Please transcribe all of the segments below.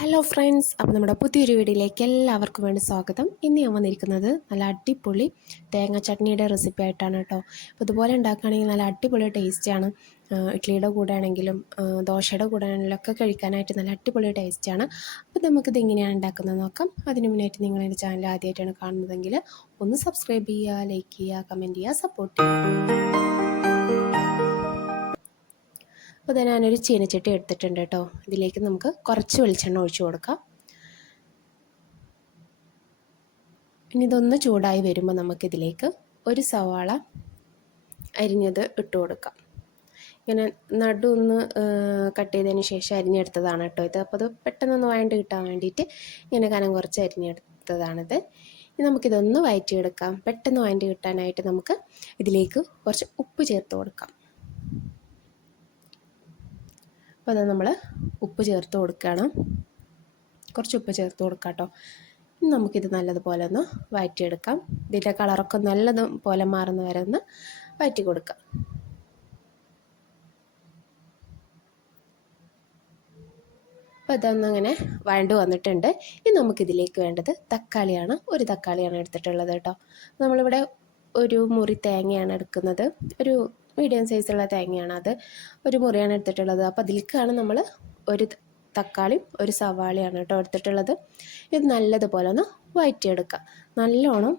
Hello friends അപ്പോൾ നമ്മുടെ പുതിയൊരു വീഡിയോയിലേക്ക് എല്ലാവർക്കും വേണ്ടി സ്വാഗതം. ഇന്ന് ഞാൻ വന്നിരിക്കുന്നത് നല്ല അടിപൊളി തേങ്ങ ചട്നിയുടെ റെസിപ്പി ആയിട്ടാണ് കേട്ടോ. അപ്പോൾ ഇതുപോലെ ഉണ്ടാക്കുകയാണെങ്കിൽ നല്ല അടിപൊളി ടേസ്റ്റാണ് ഇഡ്ഡലിയുടെ കൂടെ ആണെങ്കിലും ദോശയുടെ കൂടെ ആണെങ്കിലും ഒക്കെ കഴിക്കാനായിട്ട് നല്ല അടിപൊളി ടേസ്റ്റാണ് അപ്പോൾ നമുക്കിത് എങ്ങനെയാണ് ഉണ്ടാക്കുന്നത് നോക്കാം. അതിന് മുന്നായിട്ട് നിങ്ങൾ എന്റെ ചാനൽ ആദ്യമായിട്ടാണ് കാണുന്നതെങ്കിൽ ഒന്ന് സബ്സ്ക്രൈബ് ചെയ്യുക ലൈക്ക് ചെയ്യുക കമന്റ് ചെയ്യുക സപ്പോർട്ട് ചെയ്യുക. അപ്പോൾ ഇതാ ഞാനൊരു ചീനച്ചട്ടി എടുത്തിട്ടുണ്ട് കേട്ടോ. ഇതിലേക്ക് നമുക്ക് കുറച്ച് വെളിച്ചെണ്ണ ഒഴിച്ചു കൊടുക്കാം. ഇനി ഇതൊന്ന് ചൂടായി വരുമ്പോൾ നമുക്കിതിലേക്ക് ഒരു സവാള അരിഞ്ഞത് ഇട്ട് കൊടുക്കാം. ഇങ്ങനെ നടു ഒന്ന് കട്ട് ചെയ്തതിന് ശേഷം അരിഞ്ഞെടുത്തതാണ് കേട്ടോ ഇത്. അപ്പോൾ അത് പെട്ടെന്നൊന്ന് വഴണ്ട് കിട്ടാൻ വേണ്ടിയിട്ട് ഇങ്ങനെ കനം കുറച്ച് അരിഞ്ഞെടുത്തതാണിത്. ഇനി നമുക്കിതൊന്ന് വയറ്റിയെടുക്കാം. പെട്ടെന്ന് വഴണ്ട് കിട്ടാനായിട്ട് നമുക്ക് ഇതിലേക്ക് കുറച്ച് ഉപ്പ് ചേർത്ത് കൊടുക്കാം. അപ്പോൾ അത് നമ്മൾ ഉപ്പ് ചേർത്ത് കൊടുക്കണം. കുറച്ച് ഉപ്പ് ചേർത്ത് കൊടുക്കാം കേട്ടോ. ഇനി നമുക്കിത് നല്ലതുപോലെ ഒന്ന് വഴറ്റിയെടുക്കാം ഇതിന്റെ കളറൊക്കെ നല്ലതുപോലെ മാറുന്ന വരെ ഒന്ന് വഴറ്റി കൊടുക്കാം. അപ്പോൾ ഇതൊന്നങ്ങനെ വഴണ്ട് വന്നിട്ടുണ്ട്. ഇനി നമുക്കിതിലേക്ക് വേണ്ടത് തക്കാളിയാണ്. ഒരു തക്കാളിയാണ് എടുത്തിട്ടുള്ളത് കേട്ടോ. നമ്മളിവിടെ ഒരു മുറി തേങ്ങയാണ് എടുക്കുന്നത്. ഒരു മീഡിയം സൈസുള്ള തേങ്ങയാണ് അത്. ഒരു മുറിയാണ് എടുത്തിട്ടുള്ളത്. അപ്പോൾ അതിലേക്കാണ് നമ്മൾ ഒരു തക്കാളിയും ഒരു സവാളയാണ് കേട്ടോ എടുത്തിട്ടുള്ളത്. ഇത് നല്ലതുപോലെ ഒന്ന് വഴറ്റിയെടുക്കുക നല്ലോണം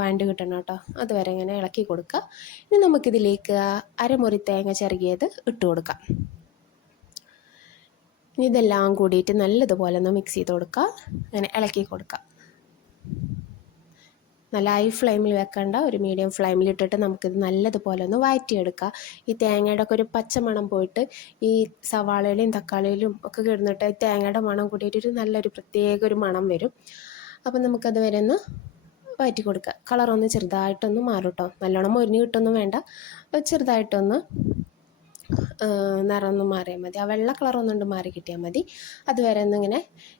വഴണ്ട് കിട്ടണം കേട്ടോ. അതുവരെ ഇങ്ങനെ ഇളക്കി കൊടുക്കുക. ഇനി നമുക്കിതിലേക്ക് അരമുറി തേങ്ങ ചെറുകിയത് ഇട്ട് കൊടുക്കാം. ഇനി ഇതെല്ലാം കൂടിയിട്ട് നല്ലതുപോലെ ഒന്ന് മിക്സ് ചെയ്ത് കൊടുക്കുക. അങ്ങനെ ഇളക്കി കൊടുക്കുക. നല്ല ഹൈ ഫ്ലെയിമിൽ വെക്കേണ്ട ഒരു മീഡിയം ഫ്ലെയിമിൽ ഇട്ടിട്ട് നമുക്കിത് നല്ലതുപോലെ ഒന്ന് വഴറ്റിയെടുക്കുക ഈ തേങ്ങയുടെ ഒക്കെ ഒരു പച്ചമണം പോയിട്ട് ഈ സവാളയിലും തക്കാളിയിലും ഒക്കെ കിടന്നിട്ട് തേങ്ങയുടെ മണം കൂടിയിട്ട് ഒരു നല്ലൊരു പ്രത്യേക ഒരു മണം വരും. അപ്പം നമുക്കത് വരെ ഒന്ന് വഴറ്റി കൊടുക്കുക കളറൊന്ന് ചെറുതായിട്ടൊന്ന് മാറും കേട്ടോ നല്ലോണം മുരിഞ്ഞ് കിട്ടൊന്നും വേണ്ട. ചെറുതായിട്ടൊന്ന് നിറമൊന്ന് മാറിയാൽ മതി. ആ വെള്ള കളറൊന്നുകൊണ്ട് മാറി കിട്ടിയാൽ മതി. അതുവരെ ഒന്നിങ്ങനെ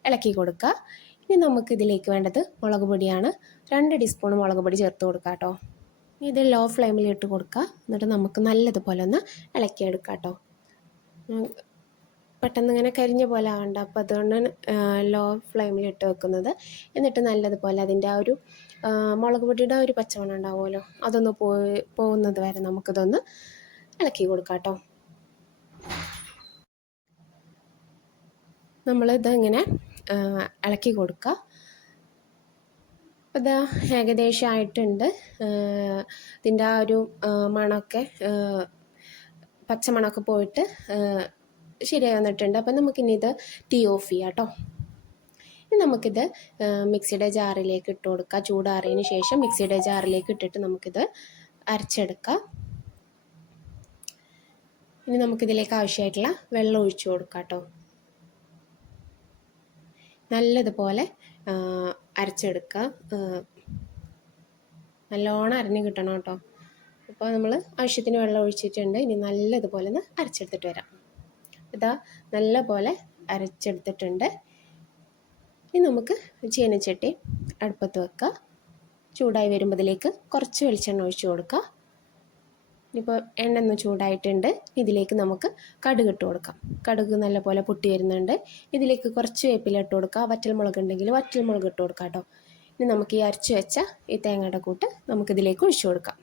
ഇളക്കി കൊടുക്കുക. ഇനി നമുക്ക് ഇതിലേക്ക് വേണ്ടത് മുളക് പൊടിയാണ്. രണ്ട് ടീസ്പൂൺ മുളക് പൊടി ചേർത്ത് കൊടുക്കുക കേട്ടോ. ഇത് ലോ ഫ്ലെയിമിൽ ഇട്ട് കൊടുക്കുക എന്നിട്ട് നമുക്ക് നല്ലതുപോലെ ഒന്ന് ഇളക്കിയെടുക്കാം കേട്ടോ. പെട്ടെന്ന് ഇങ്ങനെ കരിഞ്ഞ പോലെ ആവണ്ട. അപ്പോൾ അതുകൊണ്ടാണ് ലോ ഫ്ലെയിമിൽ ഇട്ട് വെക്കുന്നത്. എന്നിട്ട് നല്ലതുപോലെ അതിന്റെ ആ ഒരു മുളക് പൊടിയുടെ ഒരു പച്ചമണം ഉണ്ടാവുമല്ലോ അതൊന്ന് പോയി പോകുന്നത് വരെ നമുക്കിതൊന്ന് ഇളക്കി കൊടുക്കാം കേട്ടോ. നമ്മളിത് ഇങ്ങനെ ഇളക്കി കൊടുക്കുക അത് ഏകദേശം ആയിട്ടുണ്ട്. ഇതിന്റെ ആ ഒരു മണമൊക്കെ പച്ചമണമൊക്കെ പോയിട്ട് ശരിയായി വന്നിട്ടുണ്ട്. അപ്പം നമുക്കിനി ഇത് ടീ ഓഫ് ചെയ്യാം കേട്ടോ. ഇനി നമുക്കിത് മിക്സിയുടെ ജാറിലേക്ക് ഇട്ട് കൊടുക്കുക ചൂടാറിയതിന് ശേഷം മിക്സിയുടെ ജാറിലേക്ക് ഇട്ടിട്ട് നമുക്കിത് അരച്ചെടുക്കാം. ഇനി നമുക്കിതിലേക്ക് ആവശ്യമായിട്ടുള്ള വെള്ളം ഒഴിച്ചു കൊടുക്കാം കേട്ടോ. നല്ലതുപോലെ അരച്ചെടുക്കുക നല്ലോണം അരഞ്ഞ് കിട്ടണം കേട്ടോ. അപ്പോൾ നമ്മൾ ആവശ്യത്തിന് വെള്ളം ഒഴിച്ചിട്ടുണ്ട്. ഇനി നല്ലതുപോലെ ഒന്ന് അരച്ചെടുത്തിട്ട് വരാം. ഇതാ നല്ല പോലെ അരച്ചെടുത്തിട്ടുണ്ട്. ഇനി നമുക്ക് ചീനച്ചട്ടി അടുപ്പത്ത് വെക്കുക ചൂടായി വരുമ്പോഴത്തേക്ക് കുറച്ച് വെളിച്ചെണ്ണ ഒഴിച്ച് കൊടുക്കുക ഇനിയിപ്പോൾ എണ്ണ ഒന്ന് ചൂടായിട്ടുണ്ട്. ഇതിലേക്ക് നമുക്ക് കടുക് ഇട്ട് കൊടുക്കാം. കടുക് നല്ലപോലെ പൊട്ടി വരുന്നുണ്ട്. ഇതിലേക്ക് കുറച്ച് വേപ്പില ഇട്ട് കൊടുക്കുക വറ്റൽമുളക് ഉണ്ടെങ്കിൽ വറ്റൽമുളക് ഇട്ട് കൊടുക്കാം കേട്ടോ. ഇനി നമുക്ക് ഈ അരച്ച് വെച്ച ഈ തേങ്ങയുടെ കൂട്ട് നമുക്കിതിലേക്ക് ഒഴിച്ചു കൊടുക്കാം.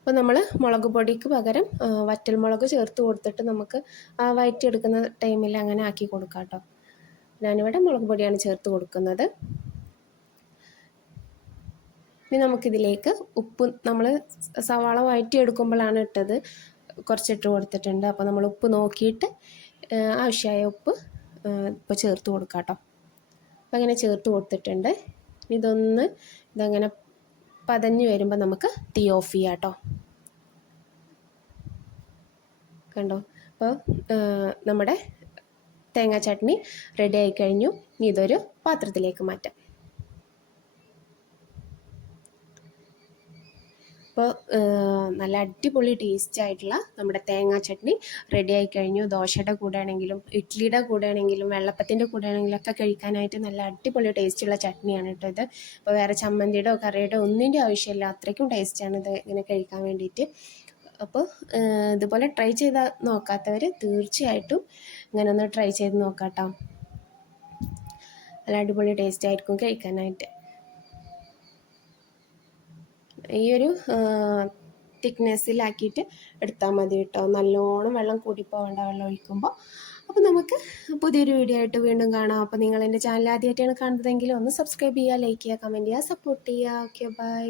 അപ്പോൾ നമ്മൾ മുളക് പൊടിക്ക് പകരം വറ്റൽമുളക് ചേർത്ത് കൊടുത്തിട്ട് നമുക്ക് വയറ്റിയെടുക്കുന്ന ടൈമിൽ അങ്ങനെ ആക്കി കൊടുക്കാം കേട്ടോ. ഞാനിവിടെ മുളക് പൊടിയാണ് ചേർത്ത് കൊടുക്കുന്നത്. ഇനി നമുക്കിതിലേക്ക് ഉപ്പ് നമ്മൾ സവാള വഴറ്റിയെടുക്കുമ്പോഴാണ് ഇട്ടത്. കുറച്ചിട്ട് കൊടുത്തിട്ടുണ്ട്. അപ്പോൾ നമ്മൾ ഉപ്പ് നോക്കിയിട്ട് ആവശ്യമായ ഉപ്പ് ഇപ്പോൾ ചേർത്ത് കൊടുക്കാം കേട്ടോ അപ്പോൾ അങ്ങനെ ചേർത്ത് കൊടുത്തിട്ടുണ്ട്. ഇതൊന്ന് ഇതങ്ങനെ പതഞ്ഞ് വരുമ്പോൾ നമുക്ക് തീ ഓഫ് ചെയ്യാം കേട്ടോ കണ്ടോ? അപ്പോൾ നമ്മുടെ തേങ്ങാ ചട്നി റെഡി ആയി കഴിഞ്ഞു. ഇനി ഇതൊരു പാത്രത്തിലേക്ക് മാറ്റാം. അപ്പോൾ നല്ല അടിപൊളി ടേസ്റ്റ് ആയിട്ടുള്ള നമ്മുടെ തേങ്ങാ ചട്നി റെഡി ആയി കഴിഞ്ഞു. ദോശയുടെ കൂടെ ആണെങ്കിലും ഇഡ്ഡലിയുടെ കൂടെ ആണെങ്കിലും വെള്ളപ്പത്തിന്റെ കൂടെ ആണെങ്കിലും ഒക്കെ കഴിക്കാനായിട്ട് നല്ല അടിപൊളി ടേസ്റ്റുള്ള ചട്നിയാണ് കേട്ടോ ഇത്. അപ്പോൾ വേറെ ചമ്മന്തിയുടെയോ കറിയുടെയോ ഒന്നിന്റെ ആവശ്യമില്ല. അത്രയ്ക്കും ടേസ്റ്റാണ് ഇത് ഇങ്ങനെ കഴിക്കാൻ വേണ്ടിയിട്ട്. അപ്പോൾ ഇതുപോലെ ട്രൈ ചെയ്ത് നോക്കാത്തവർ തീർച്ചയായിട്ടും ഇങ്ങനെ ഒന്ന് ട്രൈ ചെയ്ത് നോക്കാം നല്ല അടിപൊളി ടേസ്റ്റ് ആയിരിക്കും കഴിക്കാനായിട്ട്. ഈ ഒരു തിക്നെസ്സിലാക്കിയിട്ട് എടുത്താൽ മതി കേട്ടോ. നല്ലോണം വെള്ളം കൂടി പോകേണ്ട വെള്ളം ഒഴിക്കുമ്പോൾ അപ്പോൾ നമുക്ക് പുതിയൊരു വീഡിയോ ആയിട്ട് വീണ്ടും കാണാം. അപ്പോൾ നിങ്ങൾ എന്റെ ചാനൽ ആദ്യമായിട്ടാണ് കാണുന്നതെങ്കിൽ ഒന്ന് സബ്സ്ക്രൈബ് ചെയ്യുക ലൈക്ക് ചെയ്യുക കമന്റ് ചെയ്യുക സപ്പോർട്ട് ചെയ്യുക. Okay bye